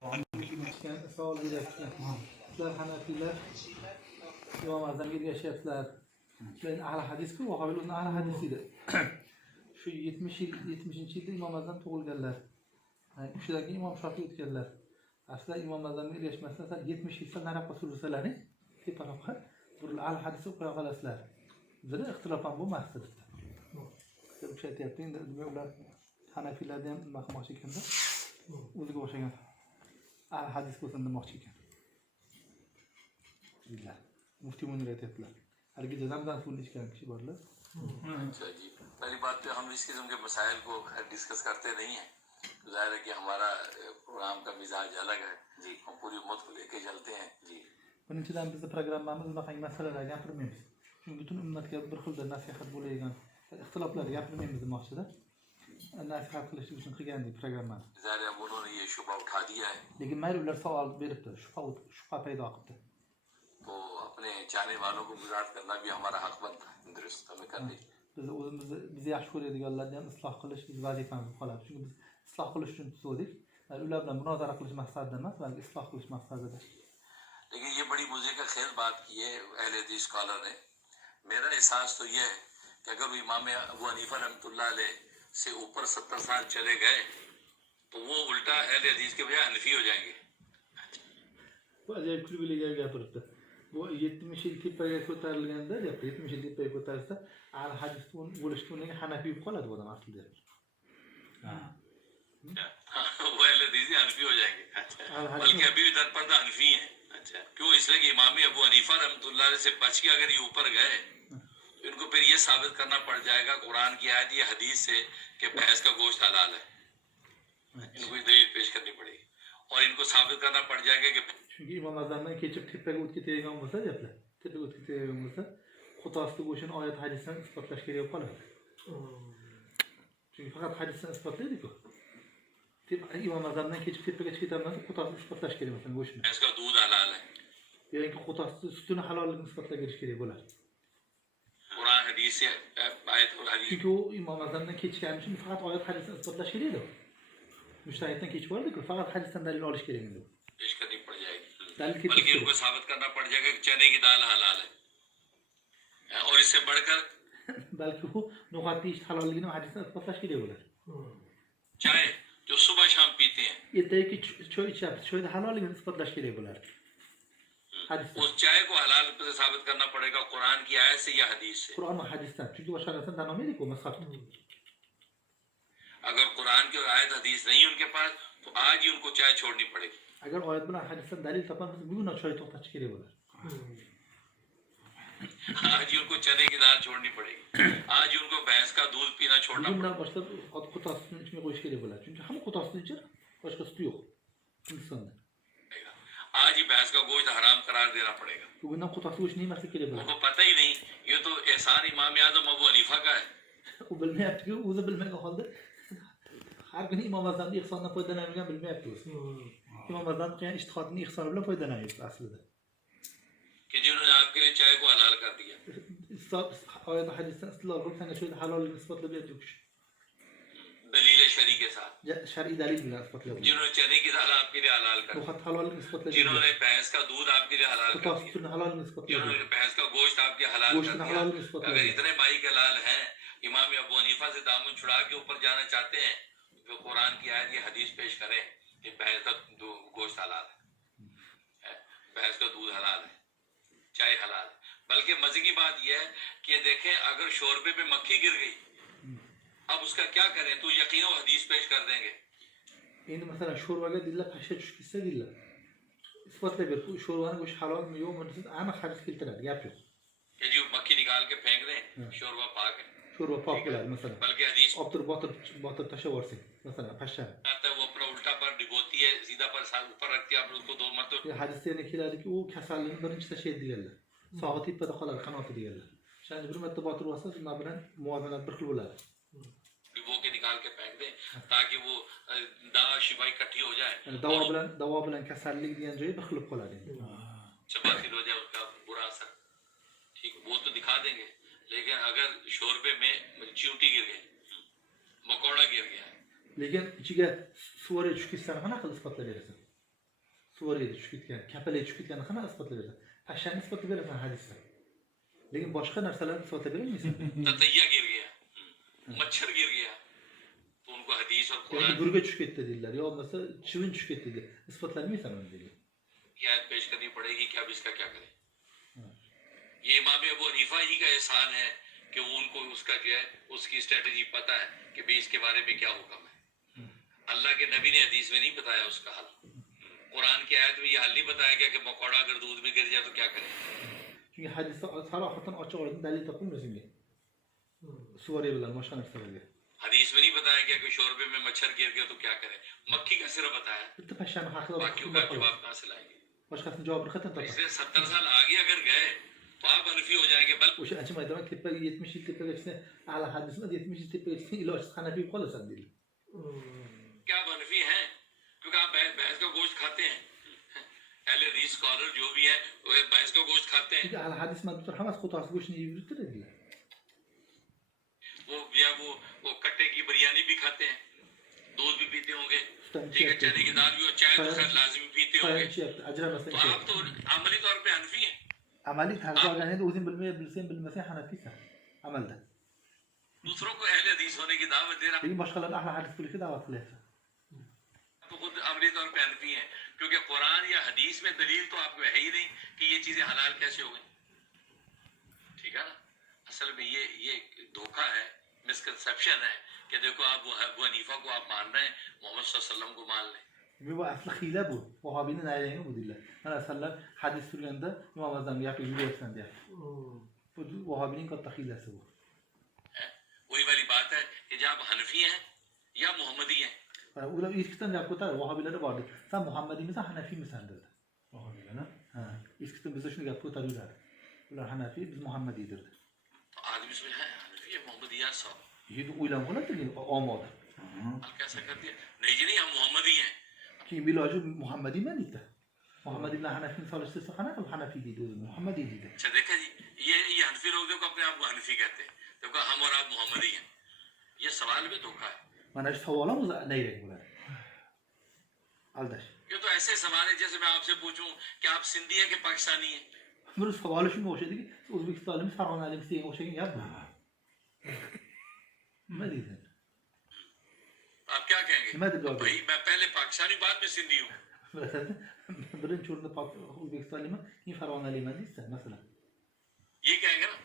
Savol beryapti. Sizlar Hanafilar Imom Azamga ergashyaptilar. Sizlar ahli hadis-ku, Vahobilar o'zini ahli hadis edi. Shu 70-yilda Imom Azam tug'ilganlar. O'shadan keyin Imom Shofiy o'tganlar. Aslida Imom Azamga ergashmasdan 70 yil nariroqqa surilsalaring, teparoqqa bir ahli hadis o'qiy qolasizlar. Bizda ixtilof ham bo'lmasdi bizda. O'sha aytyapti, endi ular Hanafilarni ham nima qilmoqchi ekanda, o'ziga o'xshagan ahli hadis bo'lsin demoqchi ekan. Bizlar muftiy Munir aytyaptilar. Haligi zamzam suvini ichgan kishi borlar. अच्छा जी, पहली बात तो हम इस किस्म के मसाइल को डिस्कस करते नहीं हैं। ज़ाहिर है कि हमारा प्रोग्राम का मिजाज अलग है जी, हम पूरी उम्मत को लेके चलते हैं जी। Buning ichidan bizning programmamiz bunaqa masalalar gapirmaymiz. Chunki butun ummatga bir xilda nasihat bo'ladigan ixtiloflarni gapirmaymiz demoqchida. Nasihat qilish uchun qilgandik programmani. ज़ाहिर है उन्होंने ये शुबा उठा दिया है, Lekin mayli ular savol beribdi, shubha paydo qilibdi. तो अपने चाहने वालों को गुजारिश करना भी हमारा हक बनता है, दुरुस्त हमें करनी। Biz o'zimizni yaxshi ko'radiganlarni ham isloh qilish biz vazifamiz qoladi. Chunki biz isloh qilish uchun tuzdik. Ular bilan munozara qilish maqsadida emas, balki isloh qilish maqsadida. लेकिन ये बड़ी मुझे का खेल बात की है अहले हदीस स्कॉलर ने। मेरा एहसास तो ये है कि अगर वो इमाम अबू हनीफा रहमतुल्लाह अलैह से ऊपर 70 साल चले गए तो वो उल्टा अहले हदीस के बजाय हनफी हो जाएंगे। Bu acayip kulübüyle gapiribdi. Bu 70 yil tepaga ko'tarilganda, 70 yil tepaga ko'tarilsa, al hadis bo'lishdan keyin Hanafi bo'lib qoladi bu odam aslida. वो अहले हदीस हनफी हो जाएंगे। बल्कि अभी भी दरपर्दा हनफी हैं। अच्छा, क्यों? इसलिए कि इमाम अबू हनीफा रहमतुल्लाह अलैह से बच के अगर ये ऊपर गए तो इनको फिर ये साबित करना पड़ जाएगा कुरान की आयत या हदीस से कि भैंस का गोश्त हलाल है। इनको ये दलील पेश करनी पड़ेगी और इनको साबित करना पड़ जाएगा कि Chunki Imom Azamdan kechib tepaga o'tib ketadigan bo'lsa, gaplar. Tepaga o'tib ketadigan bo'lsa, xutoslik o'shan oyat hadisdan isbotlash kerak bo'lib qoladi. Chunki faqat hadisdan isbotlaydi-ku. Imom Azamdan kechib tepaga chiqib ketadigan xutoslik isbotlash kerak bo'lsa, o'shani. भैंस का दूध हलाल है। Yoki xutoslik sutini halolligini isbotlab berish kerak bo'ladi. Quran हदीस से आयत और हदीस Chunki u Imom Azamdan kechgani uchun faqat oyat hadisdan isbotlash kerak edi. Mushtahiddan kechib bordi-ku, faqat hadisdan dalil olish kerak edi. पेश करनी पड़ जाएगी। Dalil बल्कि kechib. इनको साबित करना पड़ जाएगा कि चने की दाल हलाल है और इससे बढ़कर Balki u no'xatni ish halolligini hadisdan isbotlash kerak bo'ladi. चाय जो सुबह शाम पीते हैं Ertagi choy ichyapti, choyda halolligini isbotlash kerak bo'ladi. Hadisdan. उस चाय को हलाल से साबित करना पड़ेगा कुरान की आयत से या हदीस से। Qur'on va hadisdan. Chunki boshqa narsadan tanolmaydi-ku mazhabda. अगर कुरान की आयत हदीस नहीं उनके पास तो आज ही उनको चाय छोड़नी पड़ेगी। Agar oyat bilan hadisdan dalil topamiz, bugun choy to'xtatish kerak bo'ladi. आज ही उनको चने की दाल छोड़नी पड़ेगी। आज ही उनको भैंस का दूध पीना छोड़ना Bundan boshlab qutasini ichmay qo'yish kerak bo'ladi. Chunki hamma qutasini ichar, boshqa suti yo'q. Hindistonda. पड़ेगा। आज ही भैंस का गोश्त हराम करार देना पड़ेगा। Bugundan qutasini go'shtni yemaslik kerak bo'ladi. उनको पता ही नहीं, ये तो एहसान इमाम आज़म अबू हनीफा का है। U bilmayapti-ku, o'zi bilmagan holda har kuni Imom Azamning ihsonidan foydalanadigan bilmayapti o'zi. Imom Azam qilgan ijtihodining ihsoni bilan foydalanyapti aslida. कि जिन्होंने आपके लिए चाय को हलाल कर दिया। Oyat hadisdan istidlol qilib sana choyda halolligini isbotlab berdi u kishi. दलील शरी के साथ Shar'iy dalil bilan isbotlab berdi. जिन्होंने चने की दाल आपके लिए हलाल कर Bu दी, xat halolligini isbotlab berdi. जिन्होंने भैंस का दूध आपके लिए हलाल कर Qutas दिया, sutini halolligini isbotlab berdi. जिन्होंने भैंस का गोश्त आपके हलाल कर Go'shtni दिया। halolligini isbotlab अगर berdi. इतने माई के लाल हैं, इमाम अबू हनीफा से दामन छुड़ा के ऊपर जाना चाहते हैं तो कुरान की आयत या हदीस पेश करें कि भैंस का गोश्त हलाल है, भैंस का दूध हलाल है, चाय हलाल है। बल्कि मजे की बात यह है कि देखें अगर शोरबे पे मक्खी गिर गई अब उसका क्या करें, तो यकीनन हदीस पेश कर देंगे। Endi masalan sho'rvaga dilla pashsha tushib ketsa dilla. Isbotlab ber, bu sho'rvani go'sht halolmi yo'qmi desa aniq hadis keltiradi, gap yo'q. कि जो मक्खी निकाल के फेंक दें शोरबा पाक है, Sho'rva pok bo'ladi masalan. बल्कि हदीस Olib turib botib tashlab yuborsang, masalan pashshani. आता है वो अपना उल्टा पर डिगोती है, सीधा पर ऊपर रखती है, आप उसको 2 मरतबा Hadisda yana keladiki, u kasallikni birinchi tashlaydi deganlar. Sog'i tepada qoladi, qanoti deganlar. O'shani bir marta botirib olsa, shundan bilan muvozanat bir xil bo'ladi. डिबो के निकाल के फेंक दें ताकि वो दावा शिफा इकट्ठी हो जाए Yani davo bilan kasallik degan joyi bir xil bo'lib qoladi endi. चबासिल हो जाए उसका बुरा असर। ठीक, वो तो दिखा देंगे, लेकिन अगर शोरबे में चींटी गिर गई, मकोड़ा गिर गया, Lekin ichiga suv tushib ketsa qanaqa qilib isbotlab berasan? Suriye'de tushib ketgan, kapalak tushib ketganini hamma isbotlab beradi. Pashshani isbotlab berasan hadisda. Lekin boshqa narsalarni isbotlab berolmaysan. ततैया गिर गया, मच्छर गिर गया, तो उनको हदीस और Yoki Quran durga tushib ketdi deydilar, yo bo'lmasa chivin tushib ketdi deydi. Isbotlamaysan uni deydi. की आयत पेश करनी पड़ेगी कि अब इसका क्या करें। ये इमाम अबू हनीफा ही का एहसान है कि वो उनको उसका जो है उसकी स्ट्रेटजी पता है कि भाई इसके बारे में क्या हुक्म है। अल्लाह के नबी ने हदीस में नहीं बताया उसका हल, कुरान की आयत में ये हल नहीं बताया गया कि मकोड़ा अगर दूध में गिर जाए तो क्या करें। Chunki hadisda sarohatan ochiq oydin dalil topilmaydi senga. Suriya bilan boshqa narsalarga. हदीस में नहीं बताया गया कि शोरबे में मच्छर गिर गया तो क्या करें। मक्खी का सिर्फ बताया, Bitta pashshani haqida बाकियों का जवाब कहाँ से लाएंगे। boshqasini javobini qayerdan topasan? इसलिए 70 साल आगे अगर गए तो आप हनफी हो जाएंगे। बल्कि O'sha ancha maydaman tepaga 70 yil tepaga chiqsa, ahli hadisni 70 yil tepaga chiqsa, ilojsiz Hanafiy bo'lib qolasan deydi. क्या आप हनफी हैं क्योंकि आप भैंस का गोश्त खाते हैं। अहले हदीस स्कॉलर जो भी है वो भैंस का गोश्त खाते हैं। Chunki ahli hadis madhublar hammasi qo'tasi go'shtini yeb yuribdi dedilar. वो कट्टे की बिरयानी भी खाते हैं, दूध भी पीते होंगे, Ustidan ठीक है, चने की दाल भी और चाय तो खैर लाजमी पीते होंगे। Tayanchi ajramasdan तो आप तो अमली तौर पे हनफी हैं। amaliy tarzda olganingda o'zing bilsang bilmasang Hanafiysan amalda. दूसरों को अहले हदीस होने की दावत दे रहा Lekin boshqalarni ahli hadis bo'lishga da'vat qilyapsan. तो खुद अमली तौर पे हनफी हैं क्योंकि कुरान या हदीस में दलील तो आपको है ही नहीं कि ये चीजें हलाल कैसे हो गई। ठीक है ना, असल में ये धोखा है, मिसकंसेप्शन है कि देखो आप अबू हनीफा को आप मान रहे हैं, मोहम्मद सल्लल्लाहु अलैहि वसल्लम को मान लें। Bu asli hiyla bu. Vahobiyning aylangan bu deydilar. Mana sallar hadis turganda Imom Azamga gapirib yuryapsan deyapti. Bu vahobiyning katta hiylasi bu. वही वाली बात है कि जब आप हनफी हैं या मोहम्मदी हैं, Ular eskisidan gap ko'tarib, vahobiylar bor dedi. Sen Muhammadiymisan, Hanafiymisan dedi. Vahobiylar, ha. Eskisidan bizda shuni gap ko'tarib ular Hanafiy, biz Muhammadiy dedi. तो आदमी सोच है हनफी है मोहम्मदी या सब Endi o'ylanib qoladi omad. कैसा कर दिया, नहीं जी नहीं हम मोहम्मदी हैं। Keyin iloji Muhammadiyman deydi. Muhammadiy bilan Hanafiy solishtirsa qanaqa Hanafiy deydi o'zi, Muhammadiy deydi. अच्छा देखा जी, ये हनफी लोग देखो अपने आप को हनफी कहते हैं, देखो हम और आप मोहम्मदी हैं। ये सवाल में धोखा है। Mana shu savolim o'zi nayrang bo'ladi. Aldash. ये तो ऐसे सवाल है जैसे मैं आपसे पूछूं कि आप सिंधी है कि पाकिस्तानी है। Buni savoli shunga o'xshadiki, O'zbekistonlik Farg'onalik senga o'xshagan gap bu. Nima deysan? आप क्या कहेंगे? Nima deb javob भाई मैं पहले पाकिस्तानी बाद में सिंधी हूँ। berasiz? Birinchi o'rinda O'zbekistonlikman, keyin Farg'onalikman deysiz, masalan. ये कहेंगे ना,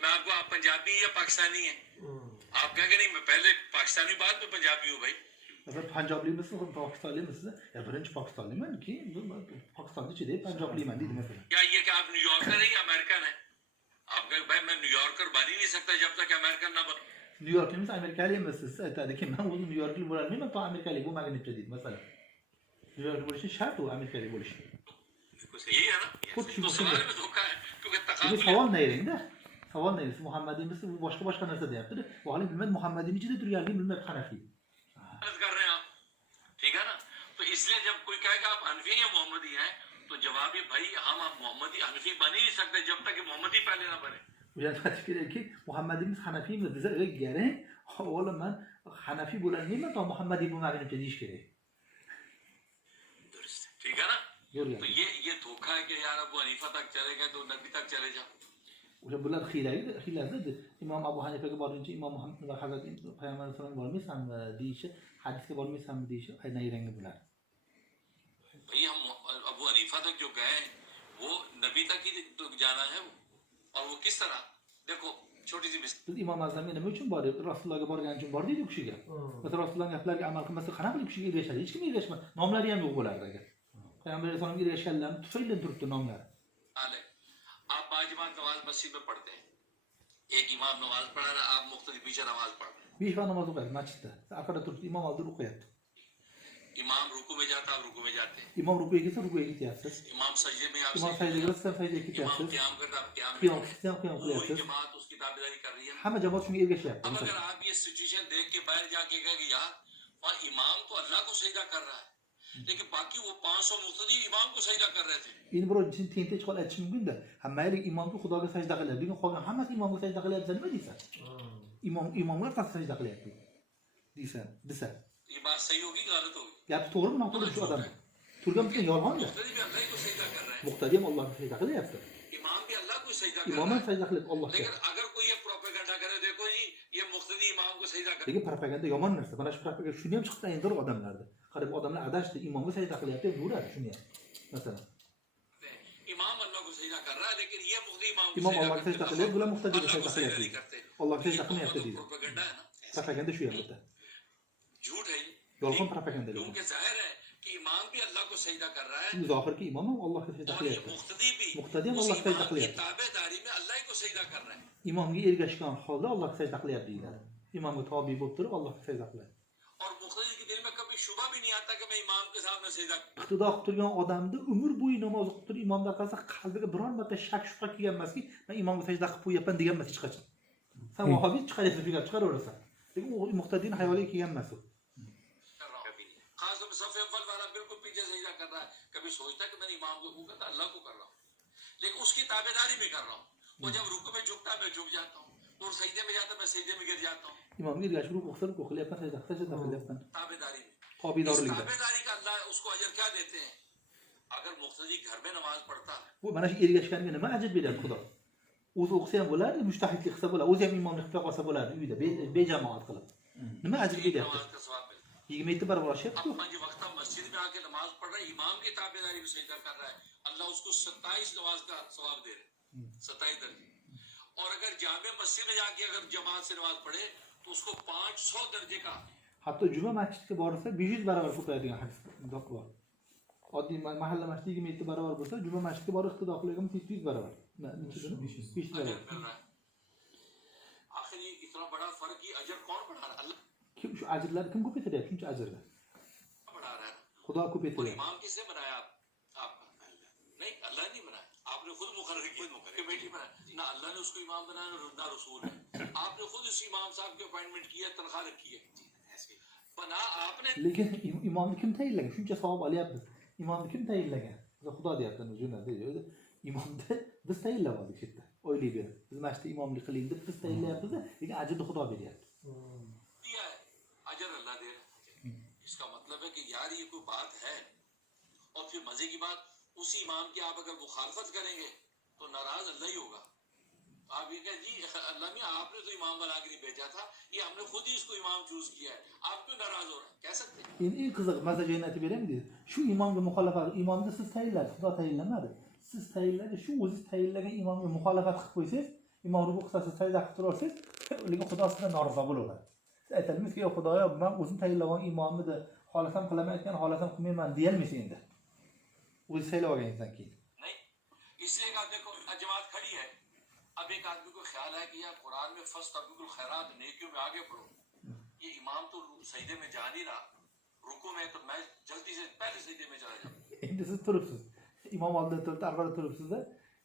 मैं आपको आप पंजाबी या पाकिस्तानी है, आप कहेंगे नहीं मैं पहले पाकिस्तानी बाद में पंजाबी हूँ भाई। Masalan, Panjoblimisiz, Pokistonlimisiz? Ya birinchi Pokistonlikman, keyin Pokistonda ichida Panjobliman deydi masalan. या ये कि आप न्यूयॉर्कर है या अमेरिकन है? आप कहें भाई मैं न्यूयॉर्कर बन ही नहीं सकता जब तक अमेरिकन ना बन। Nyu-Yorklik Amerikalik emasiz? Aytadiki, men o'zim Nyu-Yorklik bo'lolmayman, to Amerikalik bo'lmagunimcha deydi masalan. Nyu-Yorklik bo'lishi shart u Amerikalik bo'lishi. यही है ना, तो सवाल में धोखा है क्योंकि Bu तकाबुल savol nayrangda. Savol nayrang, Muhammadiymiz, u boshqa narsa deyapti-da. Bu hali bilmaydi Muhammadiyning ichida turganligini bilmaydi Hanafiy. कर रहे हैं आप, ठीक है ना। तो इसलिए जब कोई कहेगा आप हनफी या मोहम्मदी हैं तो जवाब ये भाई हम आप मोहम्मदी हनफी बन ही नहीं सकते जब तक कि मोहम्मदी पहले ना बने। Uyatib kerakki, Muhammadiymiz Hanafiymiz desa, garang, avvalo men Hanafiy bo'lolmayman, to Muhammadiy bo'lmagunimcha deyish kerak. दुरुस्त है, ठीक है ना। Yo'q. तो ये धोखा है कि यार अबू हनीफा तक चले गए तो नबी तक चले जाओ। O'sha bular hiylasi Imom Abu Hanifaga borguncha Imom Muhammad va Hazrat Payg'ambar alayhisalom bormaysanmi deyishi, hadisga bormaysanmi deyishi nayrangli bular. भाई हम अबू हनीफा तक जो गए वो नबी तक ही तो जाना है वो, और वो किस तरह, देखो छोटी सी मिसाल, Biz Imom Azamga nima uchun bordik? Rasulullohga borgani uchun bordik u kishiga. Masalan, Rasulullohning gaplariga amal qilmasa qanaqa u kishiga ergashadi? Hech kim ergashmadi. Nomlari ham yo'q bo'lardi agar. Payg'ambar alayhisalomga ergashganlarning tufaylidan turibdi nomlari. आप पांच बार नमाज मस्जिद में पढ़ते हैं, एक इमाम नमाज पढ़ा रहा, आप मुख्तलिफ पीछे नमाज पढ़ रहे हैं, 5 vaqt namoz o'qiyapti masjidda. Orqada turib imom oldida o'qiyapti. इमाम रुकू में जाता आप रुकू में जाते हैं, Imom rukuga kelsa rukuga ketyapsiz. इमाम सजदे में आप Imom sajdaga kirsa sajdaga इमाम ketyapsiz. क़याम करता आप क़याम Qiyom में, qilsa qiyom पूरी qilyapsiz. जमात उसकी ताबेदारी कर रही है। Hamma jamoat shunga ergashyapti. अब अगर आप ये सिचुएशन देख के बाहर जाके कहेंगे यार और इमाम तो अल्लाह को सजदा कर रहा है, लेकिन बाकी वो 500 मुक्तदी इमाम को सजदा कर रहे थे। Endi birov tinch qolib aytishi mumkin-da. Hammaylik imomga Xudoga sajda qiladi. Lekin qolgan hammasi imomga sajda qilyapti, nima deysan? Imomga qasd sajda qilyapti. Deysan, desa. ये बात सही होगी गलत होगी? Gapi to'g'rimi, noto'g'ri shu odam? turgan bilan yolg'on da. मुख्तदी भी अल्लाह को सजदा कर रहा है, Muqtadi ham Allohga sajda qilyapti. इमाम भी अल्लाह को सजदा कर Imom रहा ham है। sajda qilib Allohga. लेकिन अगर कोई ये प्रोपेगेंडा करे, देखो जी ये मुख्तदी इमाम को सजदा कर, Lekin propaganda yomon narsa. Mana shu propaganda shuni ham chiqdi endi odamlarda. Qarab odamlar adashdi, imomga sajda qilyapti, yuradi shuni ham. Masalan, इमाम अल्लाह को सजदा कर रहा है, लेकिन ये मुख्तदी इमाम को imom सजदा Allohga sajda करते qilyapti, bular muqtadiga अल्लाह को sajda सजदा नहीं qilyapti. करते। Allohga ये sajda तो qilmayapti deydi. प्रोपेगेंडा है ना, Propaganda shu ham bitta. झूठ है ये। Yolg'on propaganda. क्योंकि जाहिर है कि इमाम भी अल्लाह को सजदा कर रहा है Chunki zohirki imom ham Allohga sajda और ये qilyapti. मुख्तदी भी Muqtadi ham उस Allohga sajda इमाम की qilyapti. ताबेदारी में अल्लाह को सजदा कर रहा है। Imomga ergashgan holda Allohga sajda qilyapti deyiladi. Imomga tobe bo'lib turib Allohga sajda qiladi. और मुख्तदी के दिल में कभी शुबा भी नहीं आता कि मैं इमाम के सामने सजदा करूं। Iqtido qilib turgan odamni umr bo'yi namoz o'qib turib imomdan qarasa qalbiga biror marta shak shubha kelgan emaski, men imomga sajda qilib qo'yapman degan emas hech qachon. Sen vahobiy chiqarasiz, shu gap chiqaraverasan. Lekin u muqtadini hayoliga kelgan emas u. कर रहा हूं कभी नहीं। खास तौर पे सफ़े अव्वल वाला बिल्कुल पीछे सजदा कर रहा है, कभी सोचता है कि मैंने इमाम को कहता अल्लाह को कर रहा हूं, लेकिन उसकी ताबेदारी में कर रहा हूं। वो जब रुकू में झुकता है मैं झुक जाता हूं, और सजदे में जाता है मैं सजदे में गिर जाता हूं। Imomga ergashib o'qib qilyapman, sajda qilyapman. ताबेदारी में इस Tobedorlikda. ताबेदारी का अल्लाह उसको अजर क्या देते हैं? अगर मुख्तदी घर में नमाज पढ़ता है, Bu mana shu ergashganiga nima ajr beradi Xudo? O'zi o'qisa ham bo'ladi, mujtahidlik qilsa bo'ladi, o'zi ham imomlik qilib qolsa bo'ladi uyda bejamoat qilib. Nima ajr एक beryapti? नमाज का सवाब मिलता है। 27 barobar oshyapti-ku. अब पांच वक्त मस्जिद में आके नमाज पढ़ रहा है, इमाम की ताबेदारी में सजदा कर रहा है, अल्लाह उसको 27 नमाज का सवाब दे रहे हैं, 27 दर्जे। और अगर जामे मस्जिद में जाके अगर जमात से नमाज पढ़े तो उसको 500 दर्जे का। Hatto juma masjidga borsa 500 barobar ko'payadigan hadis bor. Oddiy mahalla masjidiga 27 barobar bo'lsa, juma masjidga borib iqtido qilgan 700 barobar. 500 अजर barobar. मिल रहा है। आखिर ये इतना बड़ा फर्क, ये अजर कौन बढ़ा रहा है? अल्लाह Kim shu ajrlarni kim ko'paytiryapti? Shuncha ajrni. बढ़ा रहा है। Xudo और ko'paytiryapti. इमाम किसने बनाया? आपका नहीं, अल्लाह नहीं बनाया, आपने खुद मुकर्रर किया, कमेटी बनाया ना, अल्लाह ने उसको इमाम बनाया ना रसूल है। आपने खुद उस इमाम साहब की अपॉइंटमेंट की है, तनख्वाह रखी है, बना आपने। Lekin imomni kim tayinlagan? Shuncha savob olyapmiz. Imomni kim tayinlagan? Xudo deyapti, jo'nada. Imomni biz tayinlab oldik shu yerda. Oylik berib. Biz masjidda imomlik qiling deb biz tayinlayapmiz, lekin ajrni Xudo beryapti. दिया है, अजर अल्लाह दे रहा है। इसका मतलब है कि यार ये कोई बात है। और फिर मजे की बात, उसी इमाम की आप अगर मुखालफत करेंगे तो नाराज अल्लाह ही होगा। आप ये कहें जी अल्लाह ने आपने तो इमाम बना के नहीं भेजा था, ये हमने खुद ही इसको इमाम चूज किया है, आप क्यों नाराज हो रहे हैं? कह सकते हैं। Eng qiziq maza joyini aytib beraymi deydi. Shu imomga muxolifat, imomni siz tayinladingiz, Xudo tayinlamadi. Siz tayinladingiz, shu o'zingiz tayinlagan imomga muxolifat qilib qo'ysangiz, imom ruku qilsa siz sajda qilib turasiz, lekin Xudo sizdan norozi bo'laveradi. Siz aytadingizki, "Yo Xudoyo, men o'zim tayinlagan imomni xohlasam qilaman aytgan, xohlasam qilmayman" deyolmaysiz endi. O'zingiz saylab olganingizdan keyin. नहीं, इसलिए कहा देखो जमात खड़ी है, अब एक आदमी को ख्याल है कि यार कुरान में फस्तबिकुल खैरात, नेकियों में आगे बढ़ो, ये इमाम तो सजदे में जा नहीं रहा, रुकू में, तो मैं जल्दी से पहले सजदे में चला जाऊं। Endi siz turibsiz. Imom oldida turibdi, arqada turibsiz-da.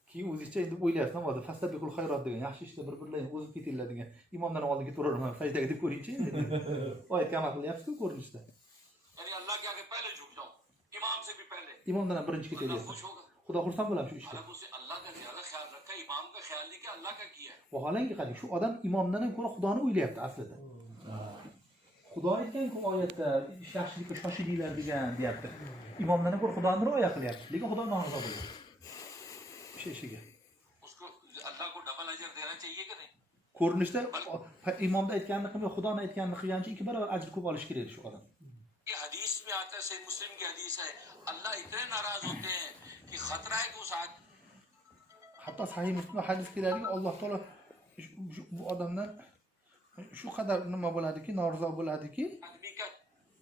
Keyin o'zingizcha endi o'ylayapsiz, namozda fastabiqul xayrat degan, yaxshi ishlar bir-birlaring o'zib ketinglar degan. Imomdan oldin ketaveraman, sajdaga deb ko'ring-chi endi. Oyatga amal qilyapsiz-ku ko'rinishda. यानी अल्लाह के आगे पहले झुक जाओ, इमाम से भी पहले। Imomdan ham birinchi अल्लाह ketaveryapsiz. खुश होगा। Xudo xursand bo'ladi shu ishda. हालांकि उसे अल्लाह का ज्यादा ख्याल रखा, इमाम का ख्याल नहीं किया, अल्लाह का किया है। Vaholanki qarang, shu odam imomdan ham ko'ra Xudoni o'ylayapti aslida. Xudo aytgan-ku oyatda, yaxshilikka shoshilinglar degan, deyapti. Imomdan ham ko'ra Xudoni rioya qilyapti, lekin Xudo norozi bo'ladi. O'sha ishiga. उसको अल्लाह को डबल अजर देना चाहिए कि नहीं? Ko'rinishda imomda aytganini qilmay, Xudoni aytganini qilgancha 2 barobar ajr ko'p olish kerak shu odam. ये हदीस में आता है, सही मुस्लिम की हदीस है, अल्लाह इतने नाराज होते हैं कि खतरा है कि उस Hatto sahih Muslimda hadis keladiki, Alloh taolo bu odamdan shu qadar nima bo'ladiki, norozi bo'ladiki, आदमी का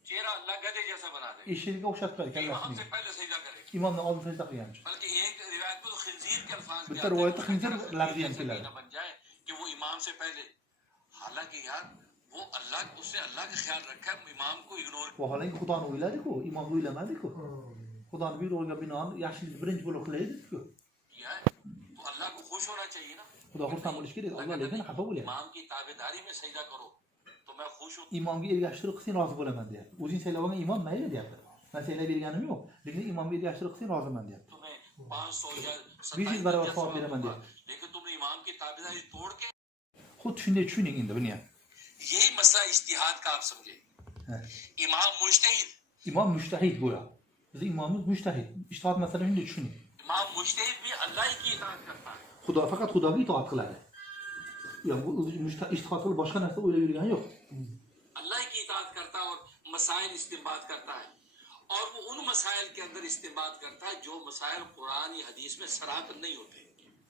चेहरा अल्लाह गधे जैसा बना दे, eshikka o'xshatib qo'yadi इमाम kallasini. से पहले सजदा करे। Imomdan oldin sajda qilgancha. बल्कि एक रिवायत में तो खिंजीर के अल्फाज भी Bitta आते हैं, rivoyatda उसका xinzir चेहरा lafzi ham जैसा keladi. न बन जाए कि वो इमाम से पहले। हालांकि यार वो अल्लाह, उसने अल्लाह का ख्याल रखा है, इमाम को ignore Vaholanki Xudoni o'yladi-ku, imomni o'ylamadi-ku. Xudoni buyrugiga binoan yaxshilik birinchi bo'lib qilaydi-ku. किया है, तो अल्लाह को खुश होना चाहिए ना। Xudo xursand bo'lishi kerak, Alloh lekin xafa bo'lyapti. इमाम की ताबेदारी में सजदा करो तो मैं खुश हूँ। Imomga ergashtirib qilsang rozi bo'laman deyapti. O'zing saylab olgan imom mayli deyapti. Men saylab berganim yo'q, lekin imomga ergashtirib qilsang roziman deyapti. तुम्हें 500 या 500 barobar savob beraman deyapti. लेकिन तुमने इमाम की ताबेदारी तोड़ के, Xuddi shunday tushuning endi buni ham. यही मसला इज्तिहाद का आप समझे। Ha. इमाम मुज्तहिद, Imom mujtahid go'yo. Biz imomimiz mujtahid. Ijtihod masalani shunday tushuning. इमाम मुजतहिद भी अल्लाह ही की इताअत करता है। Xudo faqat Xudoga itoat qiladi. Yo'q, bu ijtihod qilib boshqa narsa o'ylab yurgani yo'q. अल्लाह की इताअत करता है और मसाइल इस्तेमाल करता है और वो उन मसाइल के अंदर इस्तेमाल करता है जो मसाइल कुरान या हदीस में सराहत नहीं होते।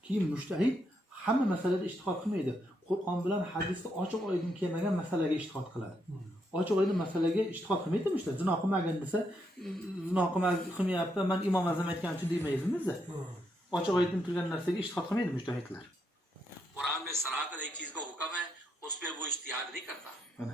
Keyin mujtahid hamma masalada ijtihod qilmaydi. Qur'on bilan hadisda ochiq oydin kelmagan masalaga ijtihod qiladi. Ochiq oydin masalaga ijtihod qilmaydi mujtahid. Zino qilmagan desa, zino qilmayapti, men Imom Azam aytgancha demaymiz. Ochiq oydin turgan narsaga ijtihod qilmaydi mujtahidlar. Quran में सराहत एक चीज का हुक्म है, उस पे वो इज्तिहाद नहीं करता।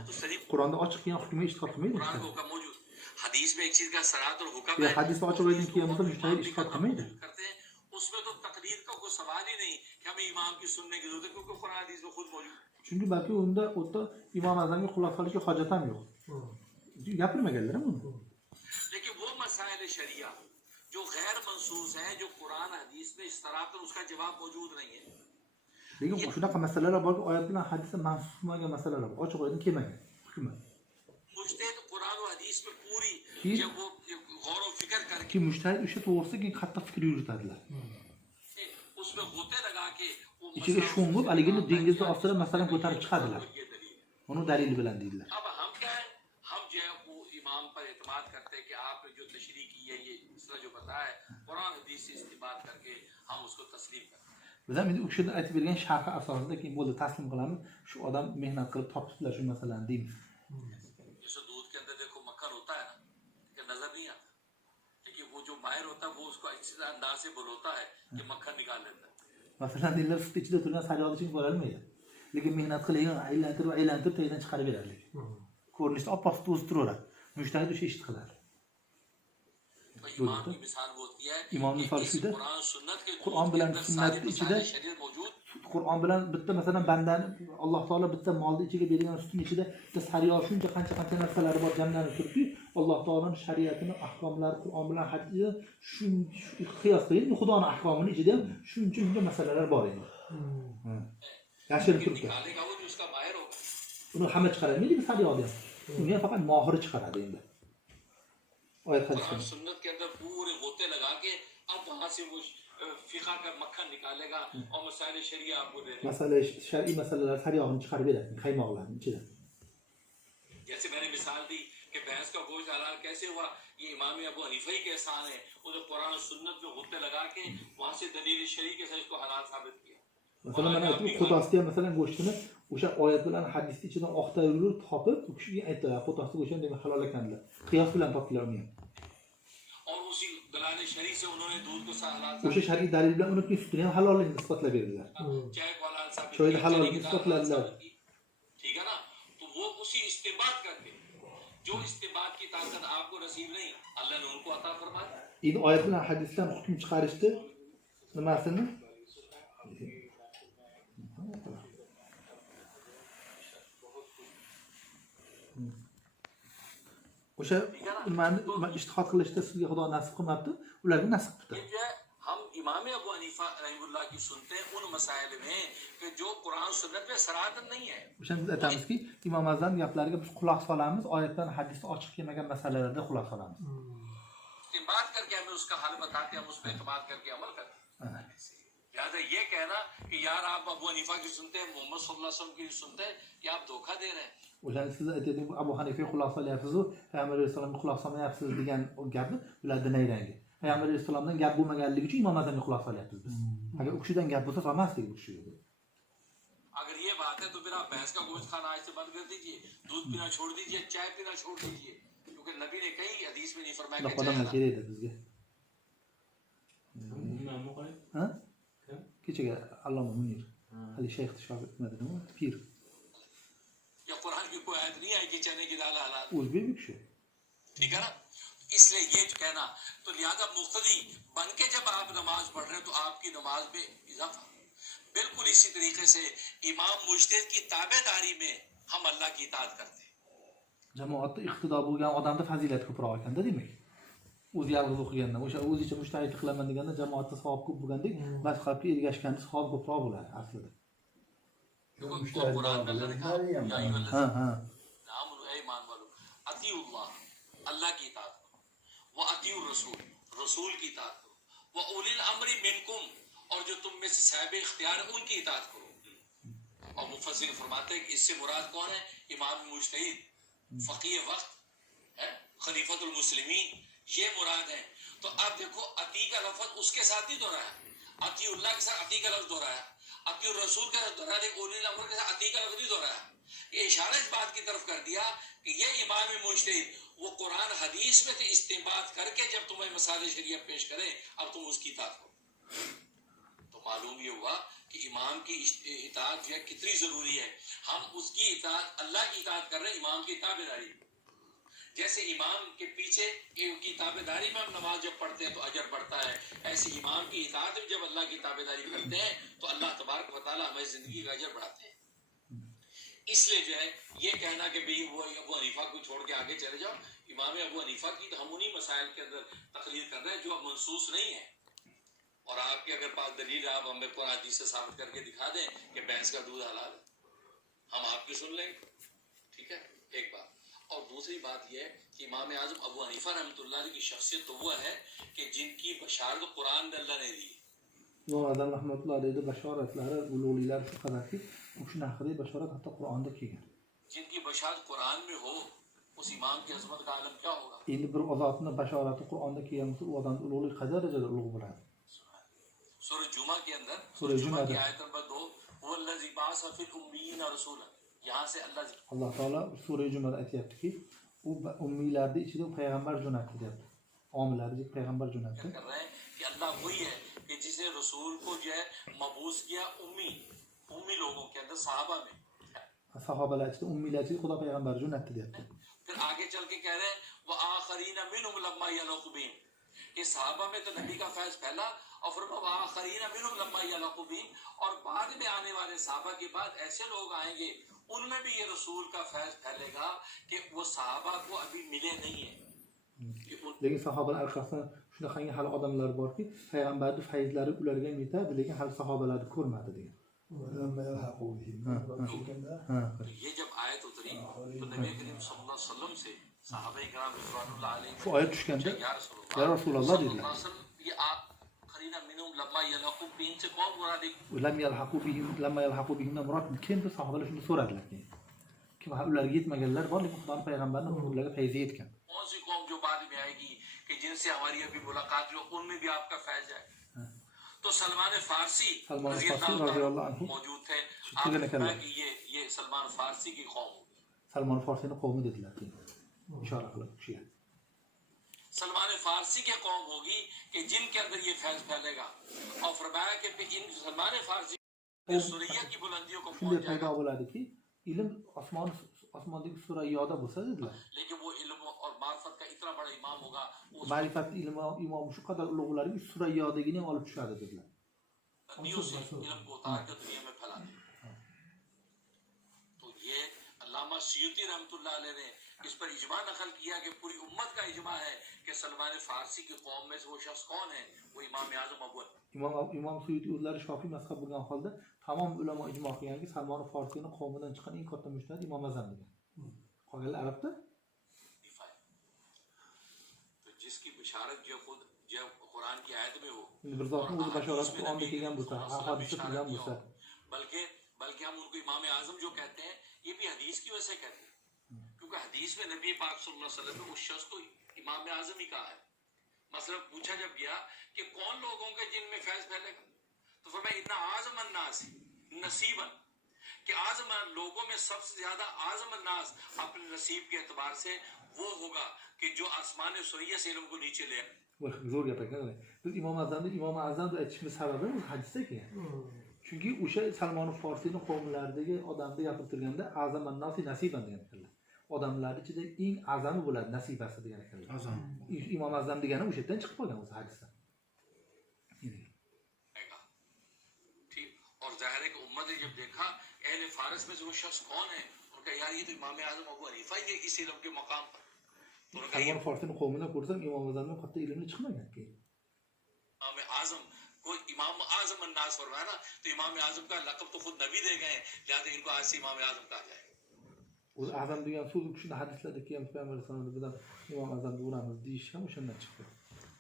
तो शरीफ Qur'onda ochiq kelgan hukmga ijtihod qilmaydi. Quran का हुक्म मौजूद, हदीस में एक चीज का सराहत और हुक्म Ya है, hadisda ochiq oydin kelgan bo'lsa mujtahid ijtihod qilmaydi. करते हैं। उसमें तो तकदीर का कोई सवाल ही नहीं कि हमें इमाम की सुनने की जरूरत है, क्योंकि कुरान हदीस में खुद मौजूद। Chunki balki unda o'ta Imom Azamga quloq solishga hojat ham yo'q. Gapirmaganlar ham uni. लेकिन वो मसाइल शरिया जो गैर मंसूस हैं, जो कुरान हदीस में इस तरह पर उसका जवाब मौजूद नहीं है। Lekin shunaqa masalalar borki, oyat bilan hadisda mansuh bo'lmagan masalalar bor. Ochiq oydin kelmagan. Hukmat. मुजतहिद कुरान और हदीस में पूरी ठीक। जब वो गौर व फिक्र करके Ki mujtahid o'sha to'g'risida keyin qattiq fikr yuritadilar. उसमें गोते लगा के वो Ichiga sho'ng'ib, haligini dengizda ostida masalan ko'tarib chiqadilar. ये दलील। Uni dalil bilan deydilar. अब हम क्या है, हम जो है वो इमाम पर एतमाद करते हैं कि आपने जो तशरीह की है, ये इसका जो बताया है, कुरान हदीस से इस्तेमाल करके हम उसको तस्लीम करते हैं। Biz ham endi u kishini aytib bergan sharhi asosida keyin bo'ldi taslim qilamiz. Shu odam mehnat qilib topibdilar shu masalani deymiz. जैसे दूध के अंदर देखो मक्खन होता है ना, कि नजर नहीं आता, लेकिन वो जो माहिर होता है वो उसको अच्छे अंदाज से बुलवाता है कि मक्खन निकाल लेता है। Masalan, deydilar sut ichida turgan saryog'ni chingib olmaydi. Lekin mehnat qilgan, aylantirib tagdan chiqarib beradi. Ko'rinishda oppoq sut o'zib turaveradi. Mujtahid o'sha ishni qiladi. तो इमाम की मिसाल वो होती है इमाम कि मिसाल इस shuyda, कुरान सुन्नत के Qur'on bilan sunnat ichida मौजूद Qur'on bilan bitta masalan bandani Alloh taolo bitta molni ichiga bergan sutning ichida bitta sariyog' shuncha qancha narsalari bor jamlanib turibdi. Alloh taoloning shariatini, ahkomlari Qur'on bilan hadisda qiyos qiling, Xudoning ahkomini ichida ham shuncha masalalar bor endi. Yashirib turibdi. निकालेगा वो जो उसका माहिर होगा। Uni hamma chiqarmaydi bu sariyog'ni ham. Unga faqat mohiri chiqaradi endi. Oyat Quran hadisda. सुन्नत के अंदर पूरे गोते लगा के अब वहां से वो फिका का मक्खन निकालेगा और मसाइल शरिया आपको दे देगा। Masala shar'iy masalalar sariyog'ini chiqarib beradi, qaymoqlarni ichida. जैसे मैंने मिसाल दी कि भैंस का गोश्त हलाल कैसे हुआ, ये इमाम अबू हनीफा ही के एहसान है, उन्होंने कुरान और सुन्नत में गोते लगा के वहां से दलील शरी के साथ इसको हलाल साबित किया। Masalan, mana aytdim, Xudosga masalan go'shtini o'sha oyat bilan hadis ichidan oqtarib topib, u kishiga aytdilar, Xudosga go'shtini demak halol ekanlar. Qiyos bilan topdilar uni. और उसी दलाल शरी से उन्होंने दूध को हलाल O'sha shar'iy dalil bilan uni sutini ham halolligini isbotlab berdilar. चाय को हलाल साबित Choyni किया, halol चने की दाल isbotladilar. साबित की। ठीक है ना, तो वो उसी इस्तेमाल करके जो इस्तेमाल की ताकत आपको नसीब नहीं, अल्लाह ने उनको अता फरमाया। Endi oyat bilan hadisdan hukm chiqarishdi. Nimasini? O'sha nimani ijtihod qilishda sizga Xudo nasib qilmabdi, ularga nasib qildi. ये जो है हम इमाम अबू हनीफा रहमतुल्लाह की सुनते हैं उन मसाइल में कि जो कुरान सुन्नत में सराहत नहीं है। O'shanda biz aytamizki, Imom Azam gaplariga biz quloq solamiz, oyatdan hadisda ochiq kelmagan masalalarda quloq solamiz. इस्तेमाल करके हमें उसका हल बता के हम उस पर इत्मीनान करके अमल करते हैं। लिहाजा ये कहना कि यार आप अबू हनीफा की सुनते हैं, मोहम्मद सल्लल्लाहु अलैहि वसल्लम की सुनते हैं, ये आप धोखा दे रहे हैं। O'shanda siz aytdingiz, Abu Hanifa quloq solyapsiz-ku, Payg'ambar alayhisolamga quloq solmayapsiz degan gapni ular dinayrangi. Payg'ambar alayhisolamdan gap bo'lmaganligi uchun Imom Azamga quloq solyapmiz biz. Agar u kishidan gap bo'lsa solmasdik bu kishiga. अगर ये बात है तो फिर आप भैंस का गोश्त खाना आज से बंद कर दीजिए, दूध पीना छोड़ दीजिए, चाय पीना छोड़ दीजिए, क्योंकि नबी ने कहीं हदीस में नहीं फरमाया कि Xudodan चाय kerak edi bizga. Ha? Kechaga Alloma Munir, hali shayx shogird nimadanmi? Pir. या कुरान की कोई आयत नहीं आई कि चने की दाल हलाल। O'zbek bu kishi. ठीक है ना, इसलिए ये कहना तो लिहाजा मुक्तदी बन के जब आप नमाज पढ़ रहे हैं तो आपकी नमाज में इजाफा। बिल्कुल इसी तरीके से इमाम मुजतहिद की ताबेदारी में हम अल्लाह की इताअत करते हैं। Jamoatda iqtido bo'lgan odamda fazilat ko'proq ekanda demak. O'zi yolg'iz o'qigandan, o'sha o'zicha mujtahidlik qilaman deganda jamoatda savob ko'p bo'lgandek, mazhabga ergashganda savob ko'proq bo'ladi aslida. Quran में अल्लाह ने कहा या अय्युहल्लज़ीना Ha. आमनू ए ईमान वालों अतीउल्लाह, अल्लाह की इताअत करो, व अतीउर रसूल, रसूल की इताअत करो, व उलिल अम्री मिनकुम, और जो तुम में से साहिब इख्तियार है उनकी इताअत करो। और मुफस्सिर फरमाते हैं कि इससे मुराद कौन है? इमाम मुज्तहिद, फकीह वक्त है, खलीफतुल मुस्लिमीन, ये मुराद है। तो अब देखो अती का लफ्ज उसके साथ ही दोहराया, अतीउल्लाह के साथ अती का लफ्ज दोहराया, अतीउर रसूल के साथ दोहराया, उलिल अम्र के साथ अती का लफ्ज ही दोहराया। ये इशारा इस बात की तरफ कर दिया कि ये इमाम मुज्तहिद वो कुरान हदीस में से इस्तेमाल करके जब तुम्हें मसाले शरीयत पेश करें, अब तुम उसकी इताअत करो। तो मालूम ये हुआ कि इमाम की इताअत जो है कितनी जरूरी है। हम उसकी इताअत, अल्लाह की इताअत कर रहे हैं, इमाम की ताबेदारी। जैसे इमाम के पीछे की ताबेदारी में हम नमाज जब पढ़ते हैं तो अजर बढ़ता है, ऐसे इमाम की इताअत में जब अल्लाह की ताबेदारी करते हैं तो अल्लाह तबारक व तआला हमें जिंदगी का अजर बढ़ाते हैं। इसलिए जो है ये कहना कि भाई वो अबू हनीफा को छोड़ के आगे चले जाओ, इमाम अबू हनीफा की तो हम उन्हीं मसाइल के अंदर तकलीद कर रहे हैं जो अब मनसूस नहीं है। और आपके अगर पास दलील आप हमें कुरान हदीस से साबित करके दिखा दें कि भैंस का दूध हलाल है, हम आपकी सुन लेंगे, ठीक है, एक बात। और दूसरी बात यह है कि इमाम आजम अबू हनीफा रहमतुल्लाह अलैह की शख्सियत तो वो है कि जिनकी बशारत कुरान में अल्लाह ने दी। İmam Azam rahmetullahi aleyhi de beşaretleri, ululiler şu kadar ki bu şunahri beşaret hatta Kur'an'da kiyen. जिनकी बशारत कुरान में हो उस इमाम की अजमत का आलम क्या होगा? Endi bir azatını beşareti Kur'an'da kiyen o adam ulul kadar derecede ulul bulan. सूरह जुमा के अंदर, सूरह जुमा की आयत नंबर 2, वल्लज़ी बाअसा फिल उम्मीयीन रसूलन, यहाँ से Allah Teala Sure-i Cuma'da ayet ki o ummilerde içinde peygamber cömertti derdi. Amilerde peygamber cömertti. कर रहे हैं कि अल्लाह वही है कि जिसने रसूल को जो है मबूस किया उम्मी लोगों के अंदर, सहाबा में। Sahabeler içinde ummiler içinde Kuda peygamber cömertti derdi. फिर आगे चल के कह रहे हैं व आखरीन मिनहुम लम्मा यलक़ु बिहिम, कि सहाबा में तो नबी का फैज़ फैला, और फिर व आखरीन मिनहुम लम्मा यलक़ु बिहिम, और बाद में आने वाले सहाबा के बाद ऐसे लोग आएंगे उनमें भी ये रसूल का फैज़ फैलेगा कि वो सहाबा को अभी मिले नहीं है। Lekin sahabeler arkasında şuna hangi hal adamlar var ki peygamberdi feyizleri ularga yetadi lekin hal sahabeleri ko'rmadi degan. ये जब आयत उतरी तो नबी करीम सल्लल्लाहु अलैहि वसल्लम से सहाबा-ए किराम रिज़वानुल्लाह अलैहिम Şu ayet düşkende ya Resulallah dediler. ये आप खरीना मिनहुम लम्मा यलक़ु बिहिम से कौन मुराद? Lem yelhaku bihim murat kendi sahabeler şunu soradılar ki. Ki ularga yetmaganlar bor lekin Xudoning payg'ambarini ularga feyzi yetgan. कौन सी कौम जो बाद में आएगी कि जिनसे हमारी अभी मुलाकात हो उनमें भी आपका फैज है? तो सलमान फारसी रज़ियल्लाहु अन्हु मौजूद थे। आपने कहा कि ये सलमान फारसी की कौम होगी। Salman Farsi'nin kavmi dediler ki. İşaret kılıp şey. Salman फारसी की कौम होगी कि जिनके अंदर ये फैज फैलेगा। और फरमाया कि इन सलमान फारसी सुरैया की बुलंदियों को Şimdi peygamberler ki ilim asmandaki Süreyya'da bulsa dediler. लेकिन वो इल्म और मार्फत का इतना बड़ा इमाम होगा, Marifat imamı şu kadar ulug'ları Süreyya'dagini olib tushadi dediler. नदियों से इल्म को उतार के दुनिया में फैला दे। तो ये अल्लामा सयूती रहमतुल्लाह अलैह ने इस पर इजमा नकल किया कि पूरी उम्मत का इजमा है कि सलमान फारसी की कौम में से वो शख्स कौन है? वो इमाम आज़म Abu İmam Suyuti o'zlari Shofiy mazhab bo'lgan holda tamom ulamo ijmo qilganki Salmon Farsiyning qavmidan chiqqan eng katta mujtahid Imom Azam degan. Qolganlar arabda. तो जिसकी बिशारत जो खुद जो कुरान की आयत में हो, Endi bir zotning o'zi bashorat Qur'onda kelgan bo'lsa, hadisda kelgan bo'lsa, बल्कि हम उनको इमाम आज़म जो कहते हैं ये भी हदीस की वजह से कहते हैं, क्योंकि हदीस में नबी पाक सल्लल्लाहु अलैहि वसल्लम ने उस शख्स को इमाम आज़म ही कहा है। मतलब पूछा जब गया कि कौन लोगों के जिनमें फैज फैलेगा, तो फरमाया इन्ना आज़म अन्नास नसीबन, कि आज़म लोगों में सबसे ज्यादा आज़म अन्नास अपने नसीब के एतबार से वो होगा कि जो आसमान सुरैया से इल्म को नीचे ले आए। zo'r gap ekan. Biz Imom Azamni aytishimiz sababi hadisda kelgan. Chunki o'sha Salmon Farsiyning qavmlaridagi odamni gapirtirganda azaman nasi nasiban degan ekanlar. Odamlar ichida eng azami bo'ladi nasibasi degan ekanlar. Azam. Imom Azam degani o'sha yerdan chiqib qolgan o'zi hadisda. ठीक, और जाहिर है कि उम्मत ने जब देखा अहले फारस में से वो शख्स कौन है, उनका यार ये तो इमाम आज़म अबू हनीफा ही है इस इल्म के मकाम पर। तो उनका Salmon Farsiyning qavmidan ko'rsam Imom Azamning katta ilmi chiqmagan ki. इमाम आज़म को इमाम आज़म अन्नास फरमाया ना, तो इमाम आज़म का लक़ब तो खुद नबी दे गए, लिहाजा इनको आज से इमाम आज़म कहा जाए। والأعظم ديان سوق شنو حدث لدى كيام بيعمل سنة بدل إمام أعظم دوران مزديش هم وش نشوفه.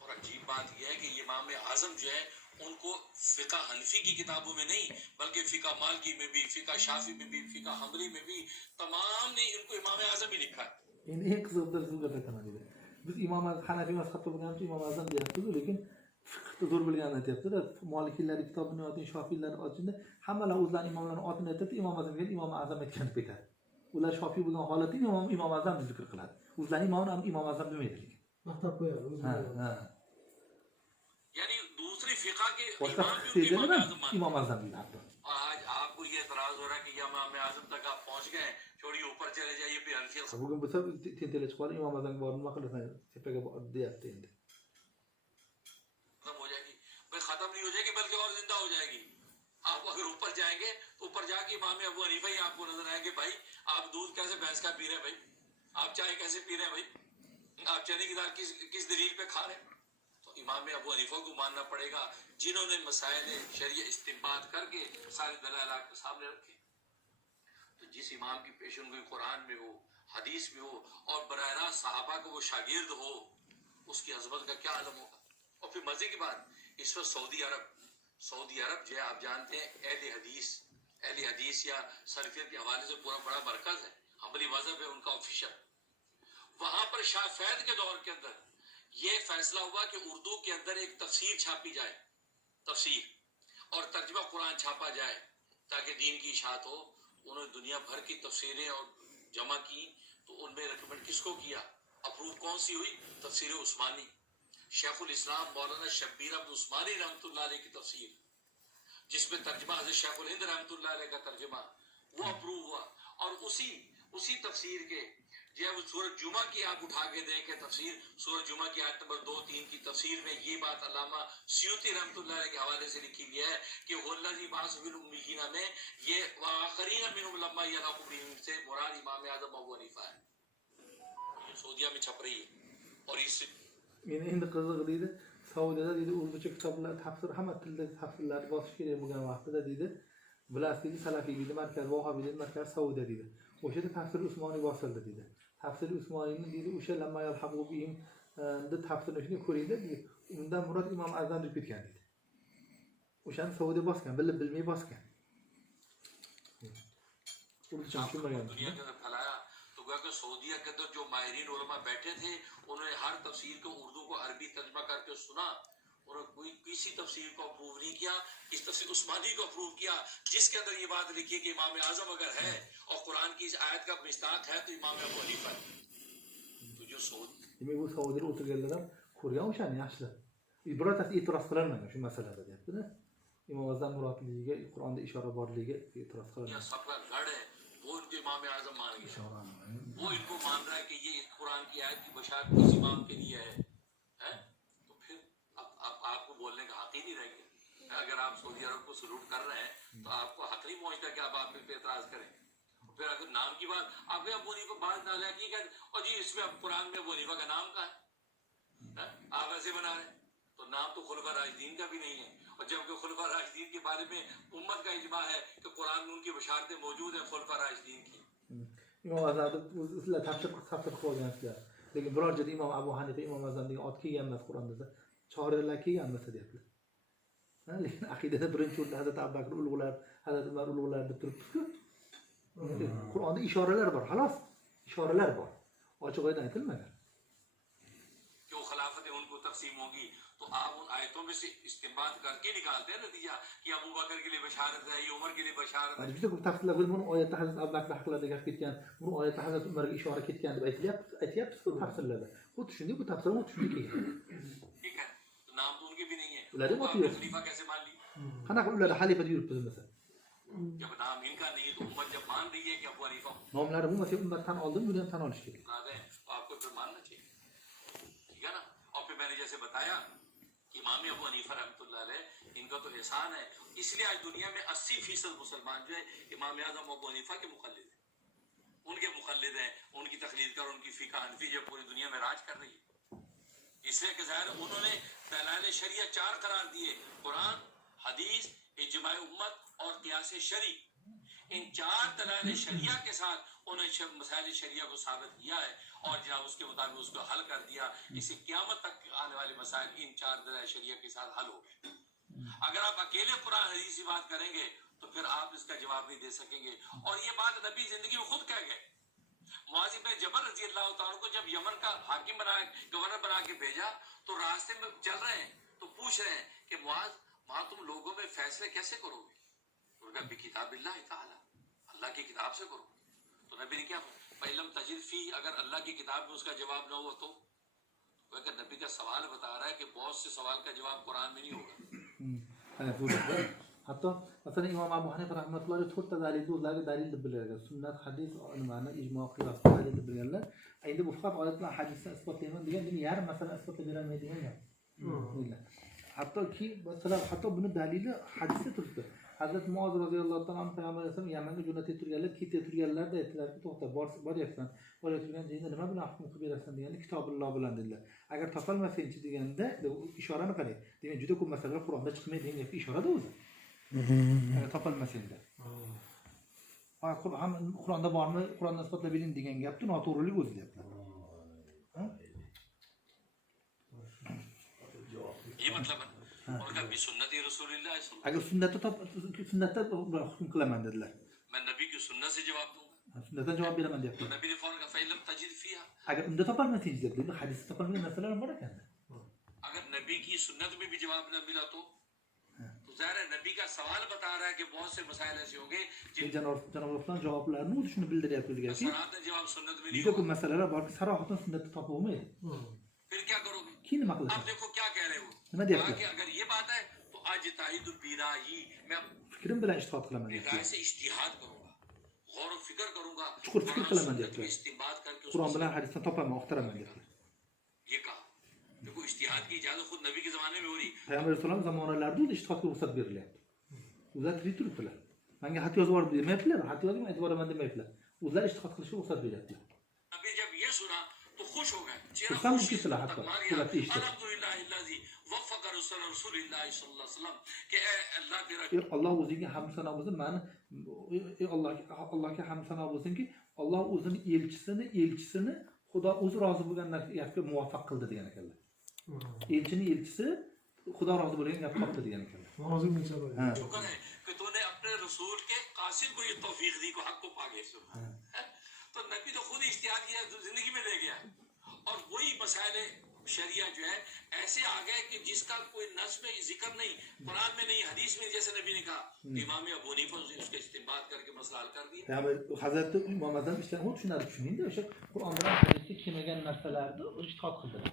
और अजीब बात यह है कि इमाम आजम जो है उनको फिका हनफी की किताबों में नहीं बल्कि फिका मालकी में भी, फिका शाफी में भी, फिका हम्बली में भी तमाम ने इनको इमाम आजम ही लिखा है. إن هيك صدق صدق كمان كده. بس إمام حنفي ما خطب بيعمل إمام أعظم بيعتبره لكن تدور بالجانب تيابتره مالكي اللي كتاب نواتين شافي اللي أتجنه حمل أوزان إمام لنا أتنه تت إمام أعظم كده إمام أعظم كان بيكار. ولا شافي بدون حالتي إمام أعظم ذكر كلام. وزان إمام أعظم بميته. यानी दूसरी फिका के इमाम भी उनके इमाम आजम मानते हैं. इमाम आजम भी आता है. आज आपको ये एतराज हो रहा है कि इमाम आजम तक आप पहुंच गए, छोड़िए ऊपर चले जाइए फिर हनफी. بقول بس تنتهي الأسبوع إمام आजम بعد ما خلصنا سبقة بعد आते हैं. खत्म हो जाएगी भाई, खत्म नहीं हो जाएगी बल्कि और जिंदा हो जाएगी. आप अगर ऊपर जाएंगे तो ऊपर जाके इमाम अबू हनीफा ही आपको नजर आएंगे. भाई आप दूध कैसे भैंस का पी रहे हैं, भाई आप चाय कैसे पी रहे हैं, भाई आप चने की दाल किस दलील पे खा रहे हैं. तो इमाम अबू हनीफा को मानना पड़ेगा जिन्होंने मसाइल शरिया इस्तिंबात करके सारे दलाइल आपके सामने रखे. तो जिस इमाम की पेशेनगोई कुरान में हो, हदीस में हो और बराह रास्त सहाबा को वो शागिर्द हो, उसकी अजमत का क्या आलम होगा. और फिर मजे की बात, इस वक्त सऊदी अरब जो है आप जानते हैं अहले हदीस या सरफियत के हवाले से पूरा बड़ा मरकज है, हम्बली मजहब है उनका ऑफिशियल. वहां पर शाह फैद के दौर के अंदर ये फैसला हुआ कि उर्दू के अंदर एक तफसीर छापी जाए, तफसीर और तर्जमा कुरान छापा जाए ताकि दीन की इशाअत हो. उन्होंने दुनिया भर की तफसीरें और जमा की, तो उनमें रिकमेंड किसको किया, अप्रूव कौन सी हुई, तफसीर उस्मानी. शेखुल इस्लाम मौलाना शब्बीर अहमद उस्मानी रहमतुल्लाह अलैह की तफसीर, जिसमें तर्जमा हज़रत शेखुल हिंद रहमतुल्लाह अलैह का तर्जमा, वो अप्रूव हुआ. और उसी तफसीर के जो वो सूरज जुमा की आप उठा के देखें तफसीर, सूरज जुमा की आयत नंबर 2-3 की तफसीर में ये बात अल्लामा सियूती रहमतुल्लाह अलैह के हवाले से लिखी हुई है कि वल्लज़ी बाअसफ़िल उम्मियीना में ये वाखरीन मिनहुम लम्मा यलाक़ू बिहिम से मुराद इमाम आज़म अबू हनीफा है. ये सऊदीया में छप रही है. और इससे يعني هند قصة جديدة سعودية جديدة أردو كتاب لا تحصل حمد تلد تحصل لا تبص كده مجمع واحدة جديدة بلا سيدي سلفي جديدة مركز واحد جديد مركز سعودية جديدة وش تحصل عثماني واصل جديدة تحصل عثماني جديدة وش لما يلحقوا بهم ده تحصل شنو كوريدا دي ومن ده مرات إمام أذان ريبيت كان وشان سعودية باس كان بالمي باس كان أردو شو ما يعني कि सऊदीया के अंदर जो माहिरीन उलमा बैठे थे उन्होंने हर तफसीर को उर्दू को अरबी तर्जमा करके सुना और कोई किसी तफसीर को अप्रूव नहीं किया. इस तफसीर उस्मानी को अप्रूव किया जिसके अंदर ये बात लिखी है कि इमाम आजम अगर है और कुरान की इस आयत का मिस्ताक है तो इमाम अबू हनीफा है. तो जो يقول سعودي الأوتر قال لهم كوريا وشان يعشله يبرات يتراس قلنا شو مسألة هذا كده إمام आजम مرات ليجي القرآن ده إشارة بار ليجي يتراس قلنا सबका गढ़ है वो उनके इमाम आजम मान गए. वो इनको मान रहा है कि ये कुरान की आयत की बशारत किस इमाम के लिए है? तो फिर अब आपको बोलने का हक ही नहीं रह गया. अगर आप सऊदी अरब को सलूट कर रहे हैं तो आपको हक नहीं पहुंचता कि आप पे एतराज करें. फिर अगर नाम की बात आपके अबू हनीफा बात नाला की कहते और जी इसमें अब कुरान में अबू हनीफा का नाम कहाँ है? आप ऐसे बना रहे तो नाम तो खुलफा राशिदीन का भी नहीं है. और जबकि खुलफा राशिदीन के बारे में उम्मत का इजमा है कि कुरान में उनकी बशारतें मौजूद हैं खुलफा राशिदीन की. إمام آزاد لا تفسر خواه جانسیا لیکن برای جدی إمام أبو حنیفه إمام آزاد دیگه آت کی هم از قرآن داده چهار لکی هم مثل دیگه لیکن عقیده برنچون حضرت ابوبکر اولوlar حضرت عمر اولوlar بترک قرآن işareler var خلاص işareler var açık ayet aytilmedi. जो खिलाफत उनको तकसीम होगी तो आप उन आयतों में से इस्तेमाल करके निकालते हैं नतीजा कि अबू बकर के लिए बशारत है, ये उमर के लिए बशारत है. أجل تقول تفصيل أقول من آية حضرت أبو بكر حق لديك كيت كان من آية حضرت عمر إشارة كيت كان بأيتياب تقول تفصيل لده هو تشندي وتفصيل هو تشندي كيه. ठीक है तो नाम तो उनके भी नहीं है. لا ده ما आपने खलीफा कैसे मान ली? أنا أقول له حليفة ديور بس مثلا. जब नाम इनका नहीं है तो उम्मत जब मान रही है कि अबू हनीफा نعم لا مو مثلا أمة ثان ألدم بدون ثان ألش كده. तो आपको फिर मानना चाहिए. ठीक है ना. और फिर मैंने जैसे बताया इमाम अबू हनीफा रहमतुल्लाह अलैह इनका तो एहसान है इसलिए आज दुनिया में 80% मुसलमान जो है इमाम आज़म अबू हनीफा के मुक़ल्लिद हैं. उनके मुक़ल्लिद हैं, उनकी तक़लीद कर उनकी फ़िक़ह हनफ़ी जो पूरी दुनिया में राज कर रही है. इसलिए कि ज़ाहिर उन्होंने दलाइल शरिया 4 करार दिए कुरान, हदीस, इजमाए उम्मत और क़ियास शरी. इन 4 दलाइल शरिया के साथ उन्होंने मसाइल शरिया को साबित किया है और जनाब उसके मुताबिक उसको हल कर दिया। इसे क़यामत तक आने वाले मसाइल इन 4 दलाइल शरिया के साथ हल हो गए। अगर आप अकेले कुरान हदीस की बात करेंगे तो फिर आप इसका जवाब नहीं दे सकेंगे। और ये बात नबी जिंदगी में खुद कह गए। मुआज़ इब्न जबल रज़ी अल्लाह तआला को जब यमन का हाकिम बना गवर्नर बना के भेजा तो रास्ते में चल रहे हैं तो पूछ रहे हैं कि मुआज़ वहां तुम लोगों में फैसले कैसे करोगे? उनका बिकिताबिल्लाह ताला, अल्लाह की किताब से करो। तो नबी ने क्या पहलम तजिद फी, अगर अल्लाह की किताब में उसका जवाब न हो तो नबी का सवाल बता रहा है कि बहुत से सवाल का जवाब कुरान में नहीं होगा। Hatta mesela İmam Ebu Hanife rahmetullahi çoğutta dalil bilirler. Sünnet, hadis, ilmana, icma, kıyas dalil bilirler. Endi bu fakat ayetler hadisle ispatlayman diyen din yarım mesela ispatlayabilmediğin ya. Hatta ki mesela hatta bunun dalili hadiste turibdi. Hazrat Muaz radhiyallohu anhu Peygamber Aleyhisselam Yaman'ga jo'natib turganlar, ketib turganlar da aytdilarki, to'xta, boryapsan. Borayotgan joyingda nima bilan hukm qilib berasan deganda, Kitobulloh bilan dedilar. Agar topolmasangchi deganda, ishorani qarang. Demak, juda ko'p masalalar Qur'onda chiqmaydi degan gapga ishorada o'zi. Agar topolmasangda. Qur'onda bormi, Qur'ondan isbotlab bering degan gapni noto'g'rilik o'zi deyaptilar. ये मतलब है उनका भी सुन्नत रसूलुल्लाह अगर सुन्नत हुक्म qilaman dedilar. मैं नबी की सुन्नत से जवाब दूंगा। Sunnatdan javob beraman deyapti. तो नबी ने फौरन कहा फैलम तजिद फिया, agar unda topolmasangiz debdi. Bu hadisda topolmagan narsalar bor ekan. अगर नबी की सुन्नत में भी जवाब न मिला तो ज़ाहिर है नबी का सवाल बता रहा है कि बहुत से मसाइल ऐसे होंगे Janobdan javoblarni o'zi shuni bildiryapti o'ziga. सराहतन जवाब सुन्नत में नहीं Juda ko'p होगा। masalalar borki, sarohatdan sunnatni topib bo'lmaydi. फिर क्या करोगे? Keyin nima आप qilasiz? देखो क्या कह रहे हो। Nima कहा deyapti? कि अगर ये बात है तो आज ताइद बिराही, मैं Fikrim bilan ijtihod qilaman अपनी deyapti. राय से इज्तिहाद करूंगा, गौर व फिक्र करूंगा, Chuqur fikr qilaman deyapti. इस्तेमाल करके Qur'on bilan hadisdan topaman, oqtaraman deyapti. ये कहा। देखो इज्तिहाद की इजाजत खुद नबी के जमाने में हो रही। Payg'ambar alayhisalom zamonalarida o'zi ijtihodga ruxsat berilyapti. Ular tirik turibdilar. Menga xat yozib yuborib demayaptilar, xat yozib aytib boraman demayaptilar. Ular ijtihod qilishga ruxsat beryaptilar. नबी जब ये सुना तो खुश हो गए। Xursand bo'lishdilar hatto. Suratda eshitib. अल्हम्दुलिल्लाहिल्लज़ी वफ़क़ रसूलुल्लाह सल्लल्लाहु अलैहि वसल्लम कि अल्लाह तेरा Alloh o'ziga hamd sano bo'lsin, mani Allohga hamd sano bo'lsinki, Alloh o'zini elchisini Xudo o'zi rozi bo'lgan narsaga muvaffaq qildi degan ekanlar. Elchisi Xudo rozi bo'lgan gap qildi degan ekanlar. Rozi bo'lsa शुक्र है कि तूने अपने रसूल के कासिद को ये तौफीक दी को हक को पा गए। तो नबी तो खुद इज्तिहाद किया, जिंदगी में ले गया और वही मसाइल शरिया जो है ऐसे आ गए कि जिसका कोई नस में जिक्र नहीं, कुरान में नहीं, हदीस में, जैसे नबी ने कहा इमाम अबू हनीफा उसके इस्तेमाल करके मसला हल कर दिया। Yani Hazreti İmam Azam işte o şunları düşünün de, Qur'ondan hadisda kelmagan narsalarni ijtihod qildilar.